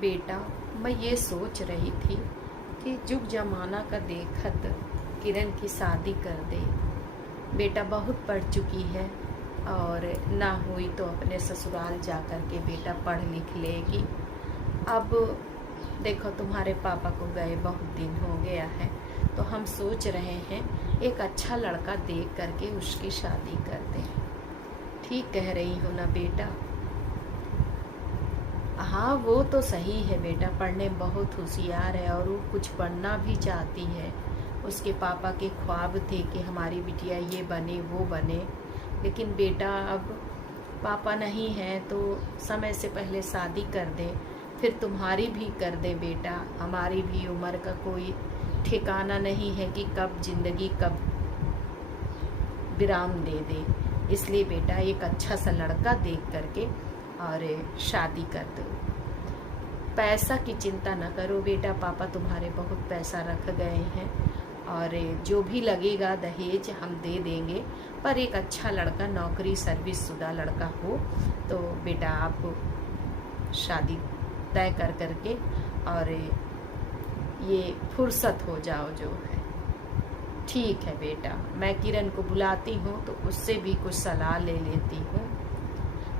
बेटा, मैं ये सोच रही थी कि जुग जमाना का देखत किरण की शादी कर दे। बेटा बहुत पढ़ चुकी है और ना हुई तो अपने ससुराल जा कर के बेटा पढ़ लिख लेगी। अब देखो तुम्हारे पापा को गए बहुत दिन हो गया है, तो हम सोच रहे हैं एक अच्छा लड़का देख करके उसकी शादी कर दें। ठीक कह रही हो ना बेटा? हाँ, वो तो सही है बेटा, पढ़ने में बहुत होशियार है और वो कुछ पढ़ना भी चाहती है। उसके पापा के ख्वाब थे कि हमारी बिटिया ये बने वो बने, लेकिन बेटा अब पापा नहीं है तो समय से पहले शादी कर दे, फिर तुम्हारी भी कर दे बेटा। हमारी भी उम्र का कोई ठिकाना नहीं है कि कब जिंदगी कब विराम दे दे। इसलिए बेटा एक अच्छा सा लड़का देख करके और शादी कर दो। पैसा की चिंता न करो बेटा, पापा तुम्हारे बहुत पैसा रख गए हैं और जो भी लगेगा दहेज हम दे देंगे, पर एक अच्छा लड़का, नौकरी सर्विस शुदा लड़का हो तो बेटा आप शादी तय कर करके और ये फुर्सत हो जाओ जो है। ठीक है बेटा, मैं किरण को बुलाती हूँ तो उससे भी कुछ सलाह ले लेती हूँ।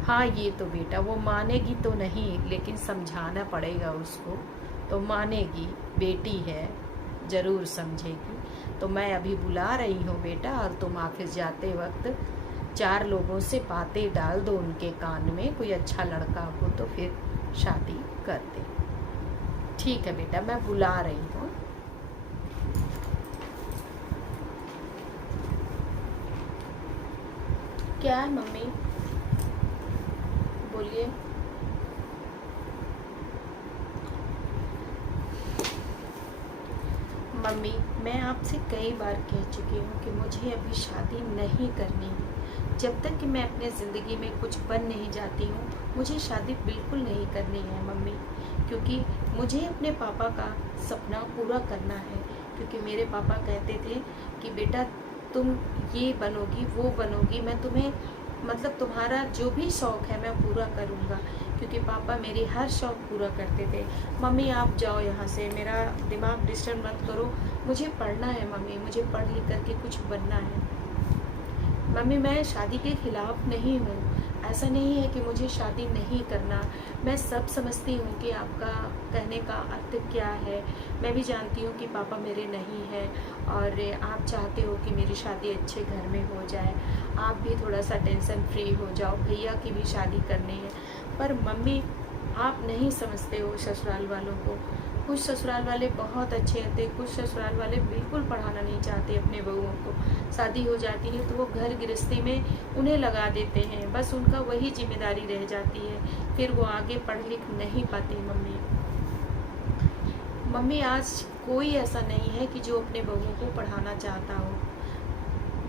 हाँ, ये तो बेटा वो मानेगी तो नहीं, लेकिन समझाना पड़ेगा उसको, तो मानेगी, बेटी है, ज़रूर समझेगी। तो मैं अभी बुला रही हूँ बेटा, और तुम ऑफिस जाते वक्त 4 लोगों से बातें डाल दो उनके कान में, कोई अच्छा लड़का हो तो फिर शादी कर दे। ठीक है बेटा, मैं बुला रही हूँ। क्या है मम्मी? बोलिए। मम्मी, मैं आपसे कई बार कह चुकी हूँ कि मुझे अभी शादी नहीं करनी है। जब तक कि मैं अपने ज़िंदगी में कुछ बन नहीं जाती हूँ, मुझे शादी बिल्कुल नहीं करनी है मम्मी, क्योंकि मुझे अपने पापा का सपना पूरा करना है। क्योंकि मेरे पापा कहते थे कि बेटा तुम ये बनोगी वो बनोगी, मैं तुम्हें मतलब तुम्हारा जो भी शौक़ है मैं पूरा करूँगा। क्योंकि पापा मेरी हर शौक़ पूरा करते थे। मम्मी आप जाओ यहाँ से, मेरा दिमाग डिस्टर्ब मत करो, मुझे पढ़ना है मम्मी, मुझे पढ़ लिख करके कुछ बनना है। मम्मी मैं शादी के ख़िलाफ़ नहीं हूँ, ऐसा नहीं है कि मुझे शादी नहीं करना। मैं सब समझती हूँ कि आपका कहने का अर्थ क्या है। मैं भी जानती हूँ कि पापा मेरे नहीं हैं और आप चाहते हो कि मेरी शादी अच्छे घर में हो जाए, आप भी थोड़ा सा टेंशन फ्री हो जाओ, भैया की भी शादी करनी है। पर मम्मी आप नहीं समझते हो ससुराल वालों को। कुछ ससुराल वाले बहुत अच्छे होते, कुछ ससुराल वाले बिल्कुल पढ़ाना नहीं चाहते अपने बहुओं को। शादी हो जाती है तो वो घर गृहस्थी में उन्हें लगा देते हैं, बस उनका वही जिम्मेदारी रह जाती है, फिर वो आगे पढ़ लिख नहीं पाते। मम्मी आज कोई ऐसा नहीं है कि जो अपने बहुओं को पढ़ाना चाहता हो।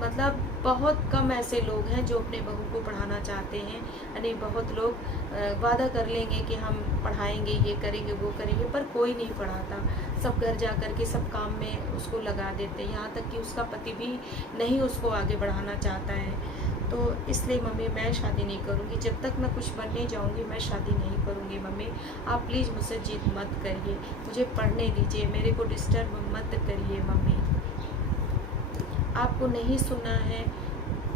मतलब बहुत कम ऐसे लोग हैं जो अपने बहू को पढ़ाना चाहते हैं। यानी बहुत लोग वादा कर लेंगे कि हम पढ़ाएंगे, ये करेंगे वो करेंगे, पर कोई नहीं पढ़ाता। सब घर जा कर के सब काम में उसको लगा देते हैं, यहाँ तक कि उसका पति भी नहीं उसको आगे बढ़ाना चाहता है। तो इसलिए मम्मी मैं शादी नहीं करूँगी, जब तक मैं कुछ बनने जाऊँगी मैं शादी नहीं करूँगी। मम्मी आप प्लीज़ मुझसे जिद मत करिए, मुझे पढ़ने दीजिए, मेरे को डिस्टर्ब मत करिए। मम्मी आपको नहीं सुनना है,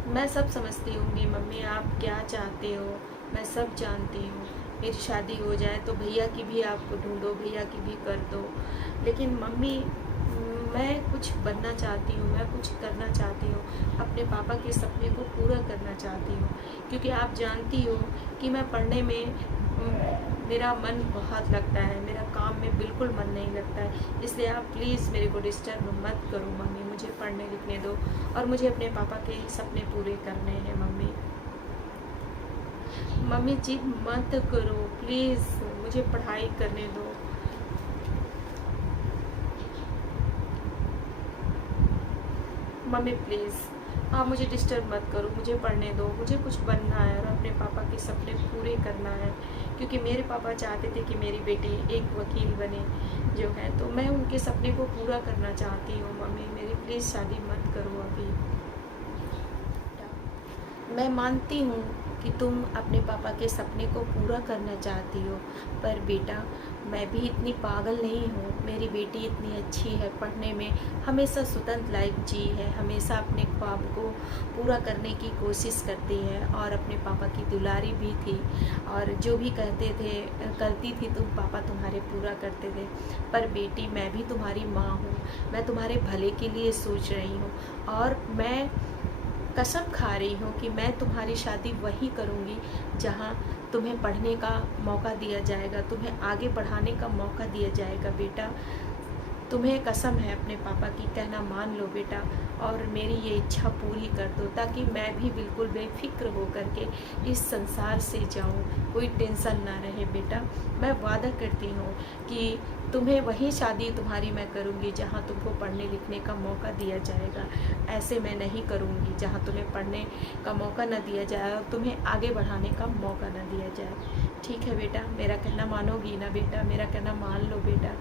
मैं सब समझती हूँ मम्मी, आप क्या चाहते हो मैं सब जानती हूँ। मेरी शादी हो जाए तो भैया की भी आप ढूंढो, भैया की भी कर दो, लेकिन मम्मी मैं कुछ बनना चाहती हूँ, मैं कुछ करना चाहती हूँ, अपने पापा के सपने को पूरा करना चाहती हूँ। क्योंकि आप जानती हो कि मैं पढ़ने में मेरा मन बहुत लगता है, मेरा काम में बिल्कुल मन नहीं लगता है। इसलिए आप प्लीज़ मेरे को डिस्टर्ब मत करो मम्मी, मुझे पढ़ने लिखने दो और मुझे अपने पापा के सपने पूरे करने हैं। मम्मी जिद मत करो प्लीज़, मुझे पढ़ाई करने दो। मम्मी प्लीज़ आप मुझे डिस्टर्ब मत करो, मुझे पढ़ने दो, मुझे कुछ बनना है और अपने पापा के सपने पूरे करना है। क्योंकि मेरे पापा चाहते थे कि मेरी बेटी एक वकील बने जो है, तो मैं उनके सपने को पूरा करना चाहती हूँ। मम्मी मेरी प्लीज़ शादी मत करो अभी। मैं मानती हूँ कि तुम अपने पापा के सपने को पूरा करना चाहती हो, पर बेटा मैं भी इतनी पागल नहीं हूँ, मेरी बेटी इतनी अच्छी है पढ़ने में, हमेशा स्वतंत्र लाइफ जी है, हमेशा अपने ख्वाब को पूरा करने की कोशिश करती है और अपने पापा की दुलारी भी थी और जो भी कहते थे करती थी तो पापा तुम्हारे पूरा करते थे। पर बेटी मैं भी तुम्हारी माँ हूँ, मैं तुम्हारे भले के लिए सोच रही हूँ और मैं कसम खा रही हूँ कि मैं तुम्हारी शादी वहीं करूँगी जहाँ तुम्हें पढ़ने का मौका दिया जाएगा, तुम्हें आगे बढ़ाने का मौका दिया जाएगा बेटा। तुम्हें कसम है अपने पापा की, कहना मान लो बेटा और मेरी ये इच्छा पूरी कर दो ताकि मैं भी बिल्कुल बेफिक्र हो करके इस संसार से जाऊं, कोई टेंशन ना रहे बेटा। मैं वादा करती हूँ कि तुम्हें वही शादी तुम्हारी मैं करूँगी जहाँ तुमको पढ़ने लिखने का मौका दिया जाएगा। ऐसे मैं नहीं करूँगी जहाँ तुम्हें पढ़ने का मौका ना दिया जाए और तुम्हें आगे बढ़ाने का मौका ना दिया जाए। ठीक है बेटा, मेरा कहना मानोगी ना बेटा, मेरा कहना मान लो बेटा।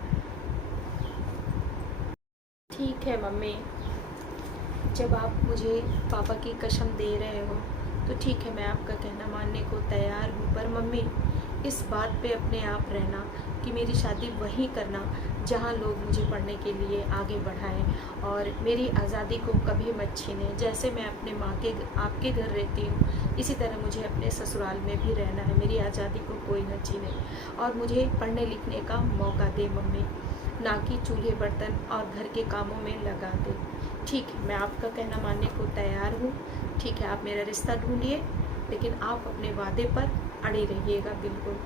ठीक है मम्मी, जब आप मुझे पापा की कसम दे रहे हो तो ठीक है, मैं आपका कहना मानने को तैयार हूँ। पर मम्मी इस बात पे अपने आप रहना कि मेरी शादी वहीं करना जहाँ लोग मुझे पढ़ने के लिए आगे बढ़ाएं और मेरी आज़ादी को कभी मत छीनें। जैसे मैं अपने माँ के आपके घर रहती हूँ इसी तरह मुझे अपने ससुराल में भी रहना है, मेरी आज़ादी को कोई न छीने और मुझे पढ़ने लिखने का मौका दे मम्मी, ना कि चूल्हे बर्तन और घर के कामों में लगा दे। ठीक है, मैं आपका कहना मानने को तैयार हूँ। ठीक है, आप मेरा रिश्ता ढूंढिए लेकिन आप अपने वादे पर अड़े रहिएगा बिल्कुल।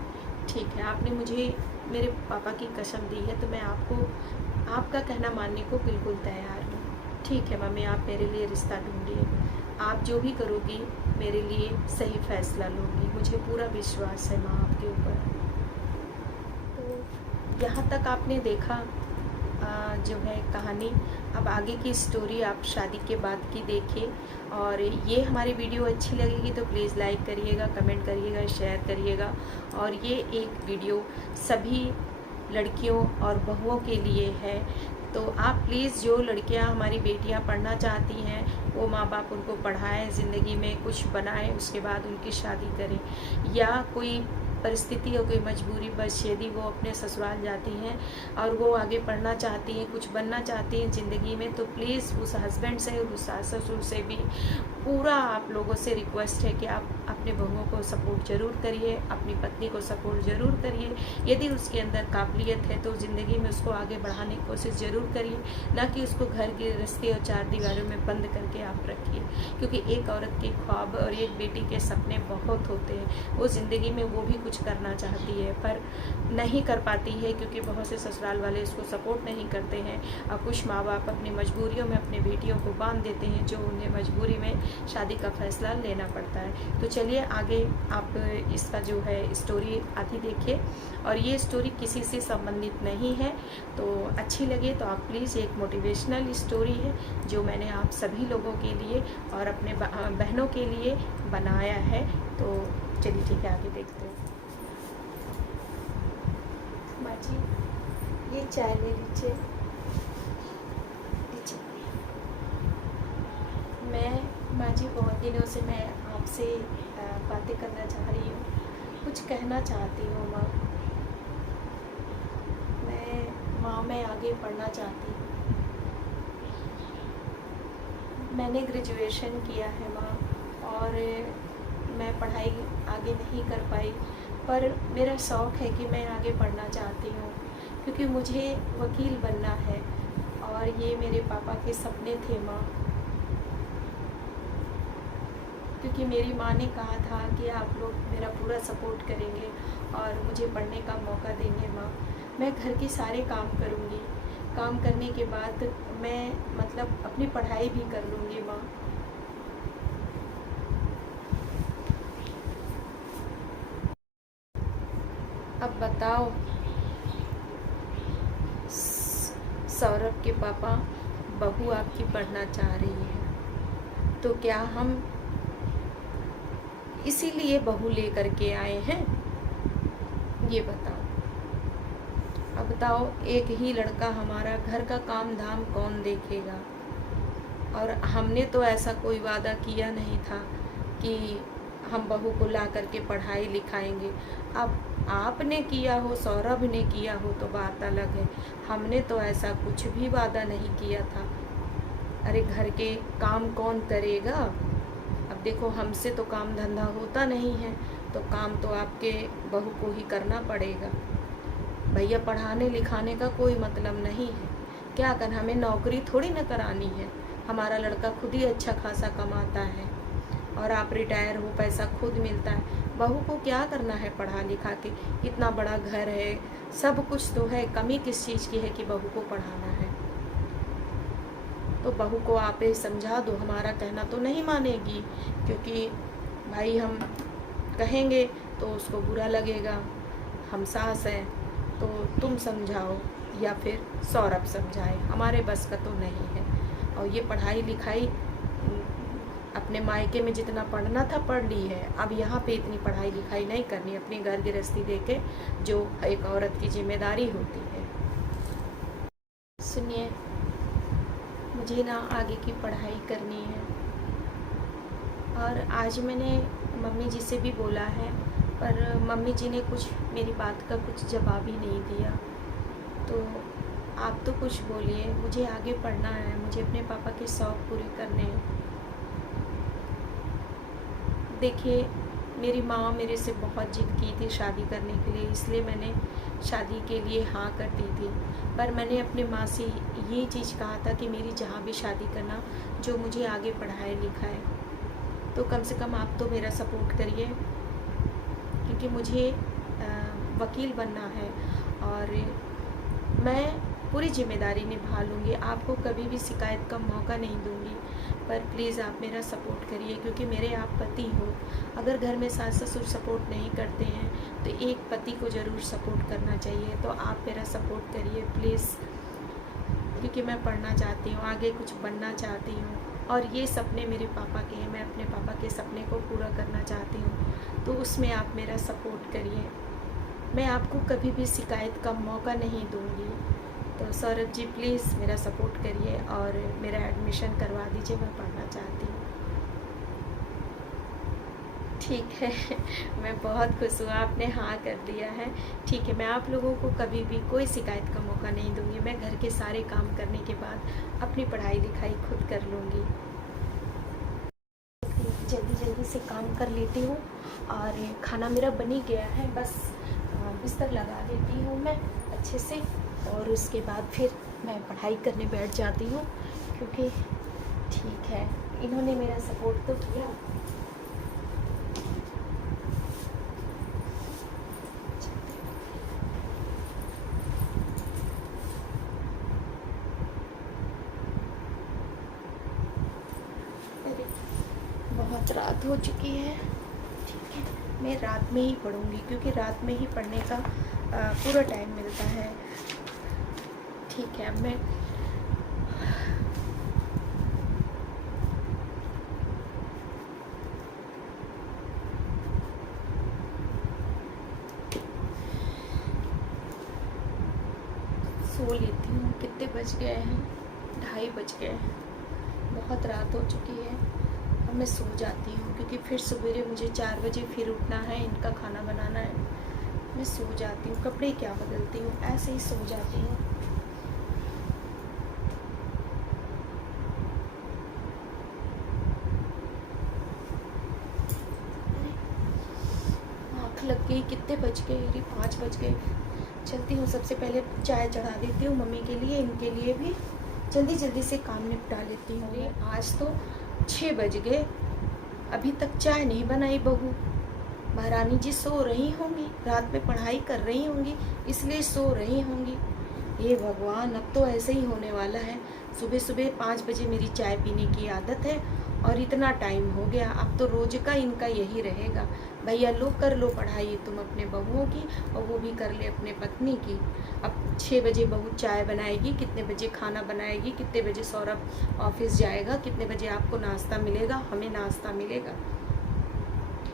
ठीक है, आपने मुझे मेरे पापा की कसम दी है तो मैं आपका कहना मानने को बिल्कुल तैयार हूँ। ठीक है मम्मी, आप मेरे लिए रिश्ता ढूंढिए, आप जो भी करोगी मेरे लिए सही फैसला लोगी, मुझे पूरा विश्वास है माँ आपके ऊपर। तो यहाँ तक आपने देखा जो है कहानी। अब आगे की स्टोरी आप शादी के बाद की देखिए और ये हमारी वीडियो अच्छी लगेगी तो प्लीज़ लाइक करिएगा, कमेंट करिएगा, शेयर करिएगा। और ये एक वीडियो सभी लड़कियों और बहुओं के लिए है, तो आप प्लीज़ जो लड़कियां हमारी बेटियां पढ़ना चाहती हैं वो माँ बाप उनको पढ़ाएं, ज़िंदगी में कुछ बनाएं, उसके बाद उनकी शादी करें। या कोई परिस्थिति और कोई मजबूरी बस यदि वो अपने ससुराल जाती हैं और वो आगे पढ़ना चाहती हैं, कुछ बनना चाहती हैं ज़िंदगी में, तो प्लीज़ उस हस्बैंड से और उस सास ससुर से भी पूरा आप लोगों से रिक्वेस्ट है कि आप अपने बहुओं को सपोर्ट ज़रूर करिए, अपनी पत्नी को सपोर्ट ज़रूर करिए। यदि उसके अंदर काबिलियत है तो ज़िंदगी में उसको आगे बढ़ाने की कोशिश ज़रूर करिए, ना कि उसको घर के रस्ते और चार दीवारों में बंद करके आप रखिए। क्योंकि एक औरत के ख्वाब और एक बेटी के सपने बहुत होते हैं, वो ज़िंदगी में वो भी कुछ करना चाहती है पर नहीं कर पाती है क्योंकि बहुत से ससुराल वाले उसको सपोर्ट नहीं करते हैं और कुछ माँ बाप अपनी मजबूरियों में अपने बेटियों को बांध देते हैं जो उन्हें मजबूरी में शादी का फैसला लेना पड़ता है। तो चलिए आगे आप इसका जो है स्टोरी आधी देखिए और ये स्टोरी किसी से संबंधित नहीं है, तो अच्छी लगे तो आप प्लीज़, एक मोटिवेशनल स्टोरी है जो मैंने आप सभी लोगों के लिए और अपने बहनों के लिए बनाया है। तो चलिए ठीक है, आगे देखते हैं। माँ जी ये चाय ले लीजिए। मैं माँ जी बहुत दिनों से मैं आपसे बातें करना चाह रही हूँ, कुछ कहना चाहती हूँ माँ। मैं आगे पढ़ना चाहती हूँ। मैंने ग्रेजुएशन किया है माँ और मैं पढ़ाई आगे नहीं कर पाई, पर मेरा शौक़ है कि मैं आगे पढ़ना चाहती हूँ क्योंकि मुझे वकील बनना है और ये मेरे पापा के सपने थे माँ। क्योंकि मेरी माँ ने कहा था कि आप लोग मेरा पूरा सपोर्ट करेंगे और मुझे पढ़ने का मौका देंगे माँ। मैं घर के सारे काम करूँगी, काम करने के बाद मैं मतलब अपनी पढ़ाई भी कर लूँगी माँ। अब बताओ, सौरभ के पापा बहू आपकी पढ़ना चाह रही है, तो क्या हम इसीलिए बहू लेकर के आए हैं? ये बताओ। अब बताओ, एक ही लड़का हमारा घर का काम धाम कौन देखेगा? और हमने तो ऐसा कोई वादा किया नहीं था कि हम बहू को ला करके पढ़ाई लिखाएंगे। अब आपने किया हो, सौरभ ने किया हो तो बात अलग है। हमने तो ऐसा कुछ भी वादा नहीं किया था। अरे घर के काम कौन करेगा? अब देखो हमसे तो काम धंधा होता नहीं है, तो काम तो आपके बहू को ही करना पड़ेगा। भैया पढ़ाने लिखाने का कोई मतलब नहीं है। क्या कर, हमें नौकरी थोड़ी न करानी है। हमारा लड़का खुद ही अच्छा खासा कमाता है और आप रिटायर हो, पैसा खुद मिलता है। बहू को क्या करना है पढ़ा लिखा के? इतना बड़ा घर है, सब कुछ तो है, कमी किस चीज़ की है कि बहू को पढ़ाना है? तो बहू को आप ही समझा दो, हमारा कहना तो नहीं मानेगी, क्योंकि भाई हम कहेंगे तो उसको बुरा लगेगा। हम सास हैं तो तुम समझाओ या फिर सौरभ समझाए, हमारे बस का तो नहीं है। और ये पढ़ाई लिखाई अपने मायके में जितना पढ़ना था पढ़ ली है, अब यहाँ पे इतनी पढ़ाई लिखाई नहीं करनी, अपनी घर गृहस्थी देके जो एक औरत की जिम्मेदारी होती है। सुनिए, मुझे ना आगे की पढ़ाई करनी है और आज मैंने मम्मी जी से भी बोला है, पर मम्मी जी ने कुछ मेरी बात का कुछ जवाब ही नहीं दिया। तो आप तो कुछ बोलिए, मुझे आगे पढ़ना है, मुझे अपने पापा के शौक़ पूरे करने हैं। देखिए, मेरी माँ मेरे से बहुत जिद की थी शादी करने के लिए, इसलिए मैंने शादी के लिए हाँ कर दी थी। पर मैंने अपने माँ से ये चीज़ कहा था कि मेरी जहाँ भी शादी करना, जो मुझे आगे पढ़ाए लिखाए। तो कम से कम आप तो मेरा सपोर्ट करिए, क्योंकि मुझे वकील बनना है और मैं पूरी जिम्मेदारी निभा लूँगी। आपको कभी भी शिकायत का मौका नहीं दूँगी, पर प्लीज़ आप मेरा सपोर्ट करिए, क्योंकि मेरे आप पति हो। अगर घर में सास ससुर सपोर्ट नहीं करते हैं तो एक पति को ज़रूर सपोर्ट करना चाहिए। तो आप मेरा सपोर्ट करिए प्लीज़, क्योंकि मैं पढ़ना चाहती हूँ, आगे कुछ बनना चाहती हूँ और ये सपने मेरे पापा के हैं। मैं अपने पापा के सपने को पूरा करना चाहती हूँ, तो उसमें आप मेरा सपोर्ट करिए। मैं आपको कभी भी शिकायत का मौका नहीं दूँगी। तो सौरभ जी प्लीज़ मेरा सपोर्ट करिए और मेरा एडमिशन करवा दीजिए, मैं पढ़ना चाहती हूँ। ठीक है, मैं बहुत खुश हूँ, आपने हाँ कर दिया है। ठीक है, मैं आप लोगों को कभी भी कोई शिकायत का मौका नहीं दूँगी। मैं घर के सारे काम करने के बाद अपनी पढ़ाई लिखाई खुद कर लूँगी। जल्दी जल्दी से काम कर लेती हूँ और खाना मेरा बन ही गया है, बस बिस्तर लगा देती हूँ मैं अच्छे से और उसके बाद फिर मैं पढ़ाई करने बैठ जाती हूँ, क्योंकि ठीक है, इन्होंने मेरा सपोर्ट तो किया। बहुत रात हो चुकी है, ठीक है, मैं रात में ही पढ़ूँगी, क्योंकि रात में ही पढ़ने का पूरा टाइम मिलता है। ठीक है, अब मैं सो लेती हूँ। कितने बज गए हैं? 2:30 बज गए हैं, बहुत रात हो चुकी है। अब मैं सो जाती हूँ, क्योंकि फिर सवेरे मुझे 4 बजे फिर उठना है, इनका खाना बनाना है। मैं सो जाती हूँ, कपड़े क्या बदलती हूँ, ऐसे ही सो जाती हूँ। आँख लग गई, कितने बज गए? अरे 5 बज गए। चलती हूँ, सबसे पहले चाय चढ़ा देती हूँ मम्मी के लिए, इनके लिए भी जल्दी जल्दी से काम निपटा लेती हूँ। अरे आज तो 6 बज गए, अभी तक चाय नहीं बनाई बहू। महारानी जी सो रही होंगी, रात में पढ़ाई कर रही होंगी, इसलिए सो रही होंगी। हे भगवान, अब तो ऐसे ही होने वाला है। सुबह सुबह 5 बजे मेरी चाय पीने की आदत है और इतना टाइम हो गया, अब तो रोज का इनका यही रहेगा। भैया लो कर लो पढ़ाई तुम अपने बहुओं की, और वो भी कर ले अपने पत्नी की। अब 6 बजे बहू चाय बनाएगी, कितने बजे खाना बनाएगी, कितने बजे सौरभ ऑफिस जाएगा, कितने बजे आपको नाश्ता मिलेगा, हमें नाश्ता मिलेगा।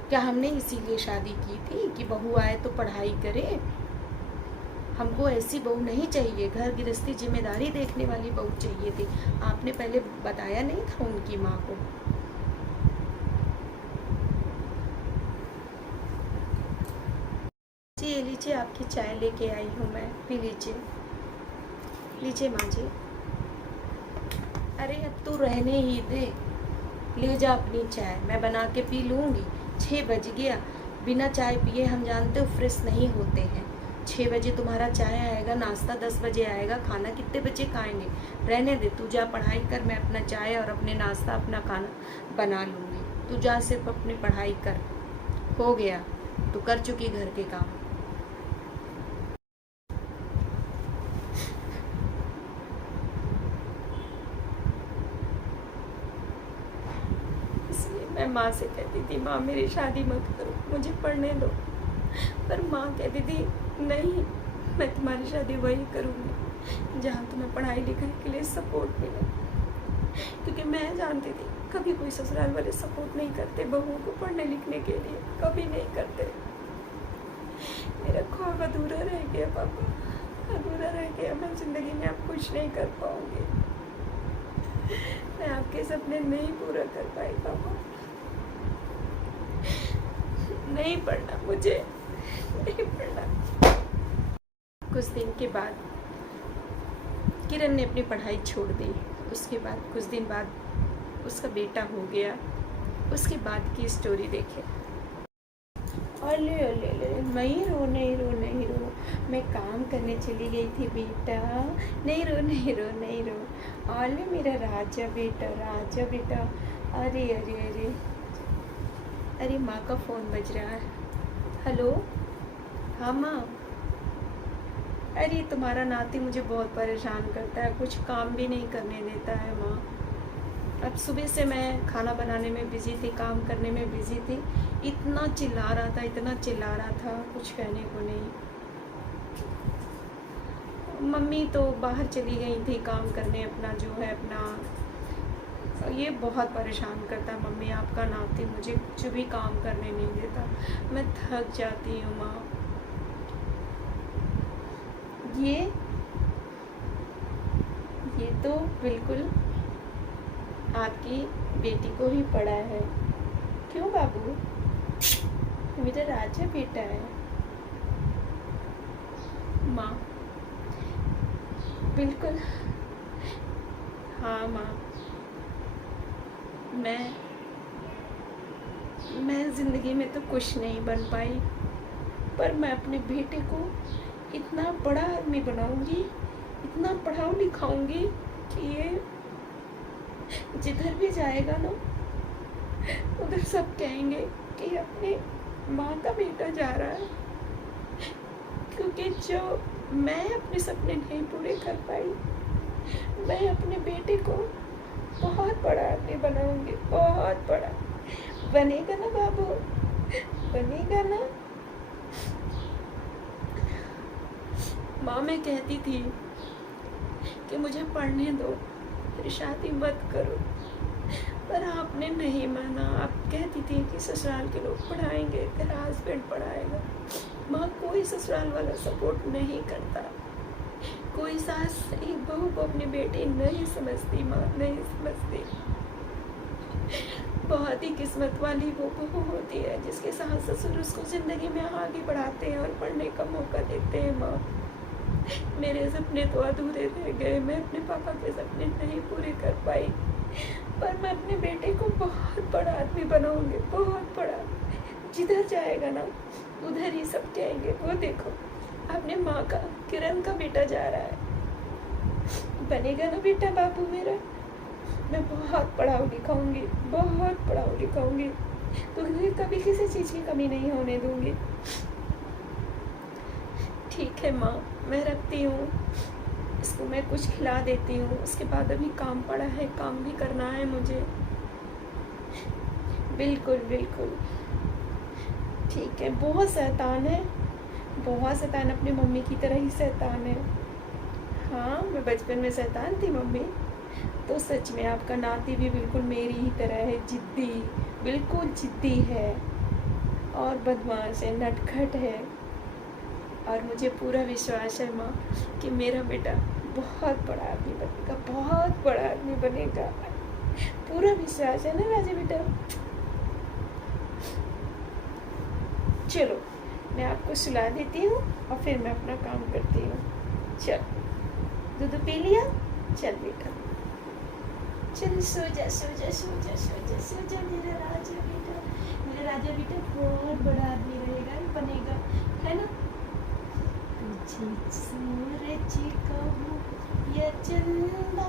क्या हमने इसीलिए शादी की थी कि बहू आए तो पढ़ाई करे? हमको ऐसी बहू नहीं चाहिए, घर गृहस्थी जिम्मेदारी देखने वाली बहू चाहिए थी। आपने पहले बताया नहीं था उनकी माँ को? ये लीजिए आपकी चाय लेके आई हूँ मैं, पी लीजिए। लीजिए माँ जी। अरे अब तू रहने ही दे, ले जा अपनी चाय, मैं बना के पी लूँगी। 6 बज गया, बिना चाय पिए हम जानते हो फ्रेश नहीं होते हैं। 6 बजे तुम्हारा चाय आएगा, नाश्ता 10 बजे आएगा, खाना कितने बजे खाएंगे? रहने दे, तू जा पढ़ाई कर, मैं अपना चाय और अपने नाश्ता अपना खाना बना लूँगी। तू जा सिर्फ अपनी पढ़ाई कर, हो गया, तू कर चुकी घर के काम। इसलिए मैं माँ से कहती थी, माँ मेरी शादी मत करो, मुझे पढ़ने दो। पर माँ कहती थी नहीं, मैं तुम्हारी शादी वही करूँगी जहाँ तुम्हें पढ़ाई लिखाई के लिए सपोर्ट मिले। क्योंकि मैं जानती थी कभी कोई ससुराल वाले सपोर्ट नहीं करते बहुओं को पढ़ने लिखने के लिए, कभी नहीं करते। मेरा ख्वाब अधूरा रह गया पापा, अधूरा रह गया। मैं जिंदगी में अब कुछ नहीं कर पाऊंगी, मैं आपके सपने नहीं पूरा कर पाई पापा। नहीं पढ़ना मुझे, नहीं पढ़ना। कुछ दिन के बाद किरण ने अपनी पढ़ाई छोड़ दी। उसके बाद कुछ दिन बाद उसका बेटा हो गया। उसके बाद की स्टोरी देखे। अले अले अले, नहीं रो नहीं रो नहीं रो, मैं काम करने चली गई थी बेटा, नहीं रो नहीं रो नहीं रो। अले मेरा राजा बेटा, राजा बेटा। अरे अरे अरे अरे, माँ का फ़ोन बज रहा है। हेलो, हाँ माँ। अरे तुम्हारा नाती मुझे बहुत परेशान करता है, कुछ काम भी नहीं करने देता है माँ। अब सुबह से मैं खाना बनाने में बिज़ी थी, काम करने में बिज़ी थी, इतना चिल्ला रहा था, इतना चिल्ला रहा था, कुछ कहने को नहीं। मम्मी तो बाहर चली गई थी काम करने, अपना जो है अपना, ये बहुत परेशान करता है मम्मी आपका नाती, मुझे कुछ भी काम करने नहीं देता, मैं थक जाती हूँ माँ। ये तो बिल्कुल आपकी बेटी को ही पड़ा है। क्यों बाबू, मेरा राजा बेटा है। माँ बिल्कुल, हाँ माँ, मैं ज़िंदगी में तो कुछ नहीं बन पाई, पर मैं अपने बेटे को इतना बड़ा आदमी बनाऊंगी, इतना पढ़ाऊँ लिखाऊंगी कि ये जिधर भी जाएगा ना, उधर सब कहेंगे कि अपने माँ का बेटा जा रहा है। क्योंकि जो मैं अपने सपने नहीं पूरे कर पाई, मैं अपने बेटे को बहुत बड़ा आदमी बनाऊंगी, बहुत बड़ा। बनेगा ना बाबू, बनेगा ना। माँ मैं कहती थी कि मुझे पढ़ने दो, फिर शादी मत करो, पर आपने नहीं माना। आप कहती थी कि ससुराल के लोग पढ़ाएंगे, तेरा हस्बैंड पढ़ाएगा। माँ कोई ससुराल वाला सपोर्ट नहीं करता, कोई सास एक बहू को अपनी बेटी नहीं समझती, माँ नहीं समझती। बहुत ही किस्मत वाली वो बहू होती है जिसके सास ससुर उसको जिंदगी में आगे बढ़ाते हैं और पढ़ने का मौका देते हैं। माँ मेरे सपने तो अधूरे रह गए, मैं अपने पापा के सपने नहीं पूरे कर पाई, पर मैं अपने बेटे को बहुत बड़ा आदमी बनाऊंगी, बहुत बड़ा। जिधर जाएगा ना उधर ही सब कहेंगे, वो देखो अपने माँ का, किरण का बेटा जा रहा है। बनेगा ना बेटा बाबू मेरा, मैं बहुत पढ़ाऊँ लिखाऊंगी, बहुत पढ़ाऊँ लिखाऊंगी, तो कभी किसी चीज़ की कमी नहीं होने दूंगी। ठीक है माँ, मैं रखती हूँ, इसको मैं कुछ खिला देती हूँ, उसके बाद अभी काम पड़ा है, काम भी करना है मुझे। बिल्कुल बिल्कुल ठीक है। बहुत शैतान है, बहुत शैतान, अपनी मम्मी की तरह ही शैतान है। हाँ मैं बचपन में शैतान थी मम्मी, तो सच में आपका नाती भी बिल्कुल मेरी ही तरह है, जिद्दी, बिल्कुल जिद्दी है और बदमाश है, नटखट है। और मुझे पूरा विश्वास है माँ कि मेरा बेटा बहुत बड़ा आदमी बनेगा, बहुत बड़ा आदमी बनेगा। पूरा विश्वास है ना राजा बेटा। चलो मैं आपको सुला देती हूँ और फिर मैं अपना काम करती हूँ। चल, दूध पी लिया? चल बेटा, चल सो जा सो जा सो जा सो जा सो जा मेरा राजा बेटा। मेरा राजा बेटा बहुत बड़ा आदमी रहेगा, बनेगा, है ना? तुझे सूरज कहूँ या चंदा,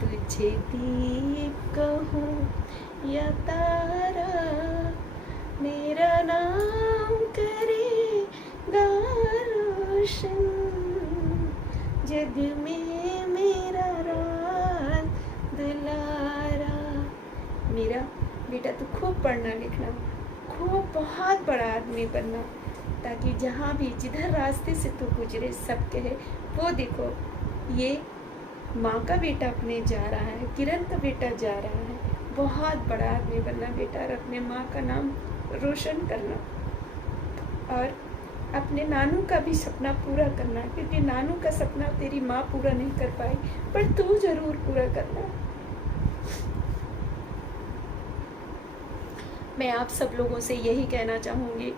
तुझे दीप कहूँ या तारा, मेरा नाम करेगा रोशन जग में मेरा राज दुलारा। मेरा बेटा तो खूब पढ़ना लिखना, खूब बहुत बड़ा आदमी बनना, ताकि जहाँ भी जिधर रास्ते से तू गुजरे सब कहे वो देखो ये माँ का बेटा अपने जा रहा है, किरण का बेटा जा रहा है। बहुत बड़ा आदमी बनना बेटा, और अपने माँ का नाम रोशन करना, और अपने नानू का भी सपना पूरा करना, क्योंकि नानू का सपना तेरी माँ पूरा नहीं कर पाई, पर तू जरूर पूरा करना। मैं आप सब लोगों से यही कहना चाहूँगी,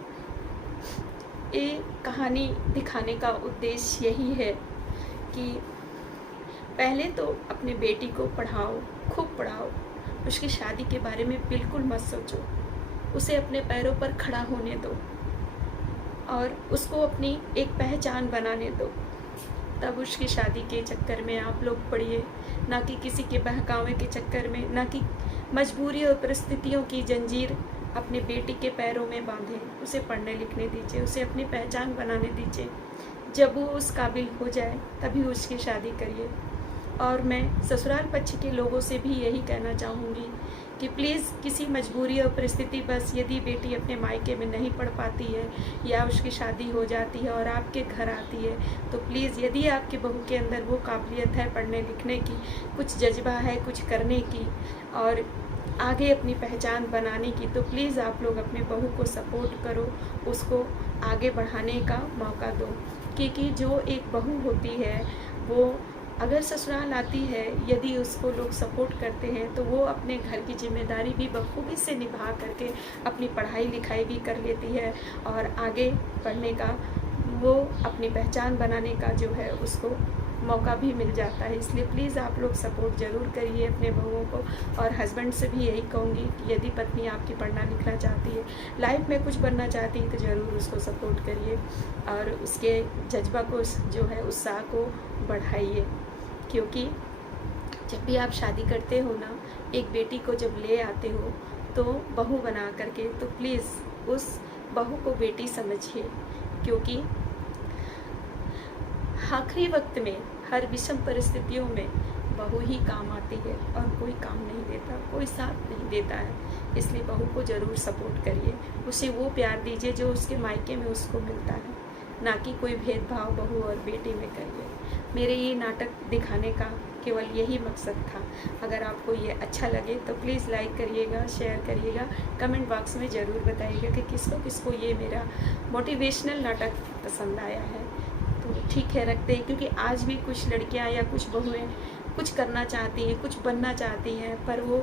ये कहानी दिखाने का उद्देश्य यही है कि पहले तो अपने बेटी को पढ़ाओ, खूब पढ़ाओ, उसकी शादी के बारे में बिल्कुल मत सोचो, उसे अपने पैरों पर खड़ा होने दो और उसको अपनी एक पहचान बनाने दो। तब उसकी शादी के चक्कर में आप लोग पड़िए, ना कि किसी के बहकावे के चक्कर में, ना कि मजबूरी और परिस्थितियों की जंजीर अपने बेटी के पैरों में बांधे। उसे पढ़ने लिखने दीजिए, उसे अपनी पहचान बनाने दीजिए। जब वो उस काबिल हो जाए तभी उसकी शादी करिए। और मैं ससुराल पक्ष के लोगों से भी यही कहना चाहूँगी कि प्लीज़ किसी मजबूरी और परिस्थिति बस यदि बेटी अपने मायके में नहीं पढ़ पाती है या उसकी शादी हो जाती है और आपके घर आती है, तो प्लीज़ यदि आपकी बहू के अंदर वो काबिलियत है पढ़ने लिखने की, कुछ जज्बा है कुछ करने की और आगे अपनी पहचान बनाने की, तो प्लीज़ आप लोग अपने बहू को सपोर्ट करो, उसको आगे बढ़ाने का मौका दो। क्योंकि जो एक बहू होती है वो अगर ससुराल आती है, यदि उसको लोग सपोर्ट करते हैं तो वो अपने घर की जिम्मेदारी भी बखूबी से निभा करके अपनी पढ़ाई लिखाई भी कर लेती है और आगे बढ़ने का, वो अपनी पहचान बनाने का जो है उसको मौका भी मिल जाता है। इसलिए प्लीज़ आप लोग सपोर्ट ज़रूर करिए अपने बहुओं को। और हस्बैंड से भी यही कहूँगी कि यदि पत्नी आपकी पढ़ना लिखना चाहती है, लाइफ में कुछ बनना चाहती है, तो ज़रूर उसको सपोर्ट करिए और उसके जज्बा को जो है उत्साह को बढ़ाइए। क्योंकि जब भी आप शादी करते हो ना, एक बेटी को जब ले आते हो तो बहू बना करके, तो प्लीज़ उस बहू को बेटी समझिए। क्योंकि आखिरी वक्त में हर विषम परिस्थितियों में बहू ही काम आती है और कोई काम नहीं देता, कोई साथ नहीं देता है। इसलिए बहू को ज़रूर सपोर्ट करिए, उसे वो प्यार दीजिए जो उसके मायके में उसको मिलता है, ना कि कोई भेदभाव बहू और बेटी में करिए। मेरे ये नाटक दिखाने का केवल यही मकसद था। अगर आपको ये अच्छा लगे तो प्लीज़ लाइक करिएगा, शेयर करिएगा, कमेंट बॉक्स में ज़रूर बताइएगा कि किसको किसको ये मेरा मोटिवेशनल नाटक पसंद आया है। तो ठीक है, रखते हैं। क्योंकि आज भी कुछ लड़कियां या कुछ बहुएं कुछ करना चाहती हैं, कुछ बनना चाहती हैं, पर वो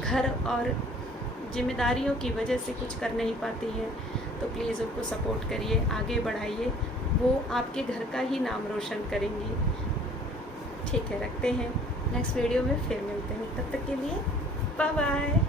घर और जिम्मेदारियों की वजह से कुछ कर नहीं पाती हैं। तो प्लीज़ उनको सपोर्ट करिए, आगे बढ़ाइए, वो आपके घर का ही नाम रोशन करेंगी। ठीक है, रखते हैं। नेक्स्ट वीडियो में फिर मिलते हैं, तब तक के लिए बाय बाय।